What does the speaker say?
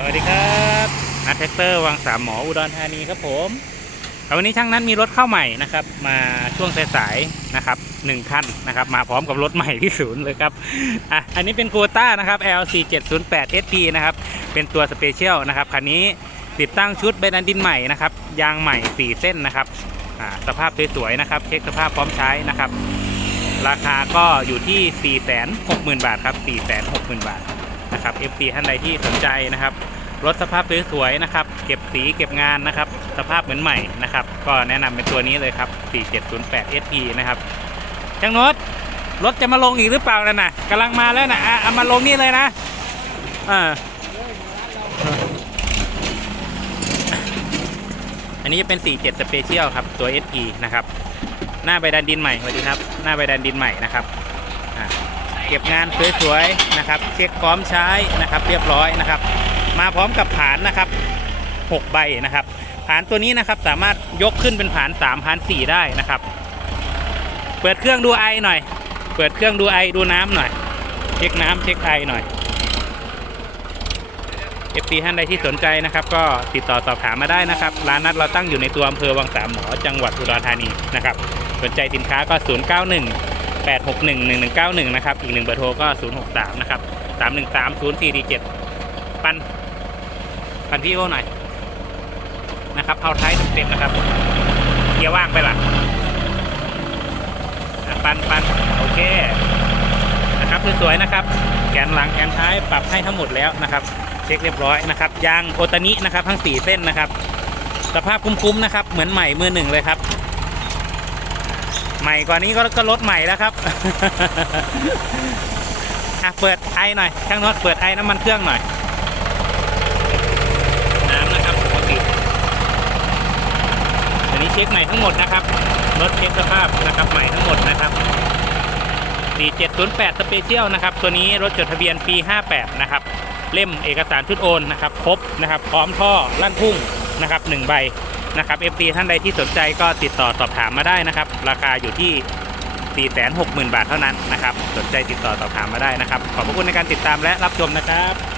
สวัสดีครับอาร์ตแท็กเตอร์วังสามหมออุดรธานีครับผมเอาวันนี้ช่างนั้นมีรถเข้าใหม่นะครับ มาช่วงสายๆนะครับหนึ่งคันนะครับ มาพร้อมกับรถใหม่ที่ศูนย์เลยครับอะอันนี้เป็นโกต้านะครับ L4708 SP นะครับ เป็นตัวสเปเชียลนะครับคันนี้ติดตั้งชุดเบนันดินใหม่นะครับ ยางใหม่ 4 เส้นนะครับอ่าสภาพสวยๆนะครับ เช็คสภาพพร้อมใช้นะครับ ราคาก็อยู่ที่ 460,000 บาทครับ 460,000 บาท นะครับ FP ท่านใดที่สนใจนะครับรถสภาพสวยๆนะครับ เก็บสีเก็บงานนะครับ สภาพเหมือนใหม่นะครับ ก็แนะนำเป็นตัวนี้เลยครับ 4708 SP นะครับจังนดรถจะมาลงอีกหรือเปล่านั่นนะกำลังมาแล้วนะอะเอามาลงนี่เลยนะอ่าอันนี้จะเป็น 47 Special ครับ ตัว SP นะครับ หน้าใบดันดินใหม่สวัสดีครับ หน้าใบดันดินใหม่นะครับ เก็บงานสวยๆนะครับเช็คพร้อมใช้นะครับ เรียบร้อยนะครับ มาพร้อมกับผานนะครับ6ใบนะครับผานตัวนี้นะครับสามารถยกขึ้นเป็นผาน3ผาน4ได้นะครับ เปิดเครื่องดูไอหน่อย เปิดเครื่องดูไอดูน้ำหน่อย เช็คน้ำเช็คไอหน่อย FP ท่านใดที่สนใจนะครับ ก็ติดต่อสอบถามมาได้นะครับ ร้านนัดเราตั้งอยู่ในตัวอำเภอวังสามหมอจังหวัดอุดรธานีนะครับ สนใจสินค้าก็ 091 861 1191 นะครับ อีกหนึ่งเบอร์โทรก็ 063 นะครับ 313 0447 ปัน ปันพี่โอหน่อย นะครับเอาท้ายเต็มๆนะครับ เกียร์ว่างไปละปันปันโอเค นะครับสวยๆนะครับ แกนหลังแกนท้ายปรับให้ทั้งหมดแล้วนะครับ เช็คเรียบร้อยนะครับ ยางโอตานินะครับ ทั้ง 4 เส้นนะครับ สภาพคุ้มๆนะครับ เหมือนใหม่มือหนึ่งเลยครับ ม่กว่านี้ก็ก็รถใหม่แล้วครับอะเปิดไอหน่อยช่างน็อตเปิดไอน้ำมันเครื่องหน่อยน้ำนะครับปกติอันนี้เช็คใหม่ทั้งหมดนะครับรถเช็คสภาพนะครับใหม่ทั้งหมดนะครับ 4708สเปเชียลนะครับ ตัวนี้รถจดทะเบียนปี 58 นะครับ เล่มเอกสารชุดโอนนะครับ ครบนะครับ พร้อมท่อลั่นพุ่งนะครับหนึ่งใบ นะครับ FD ท่านใดที่สนใจก็ติดต่อสอบถามมาได้นะครับ ราคาอยู่ที่ 460,000 บาทเท่านั้นนะครับ สนใจติดต่อสอบถามมาได้นะครับ ขอบพระคุณในการติดตามและรับชมนะครับ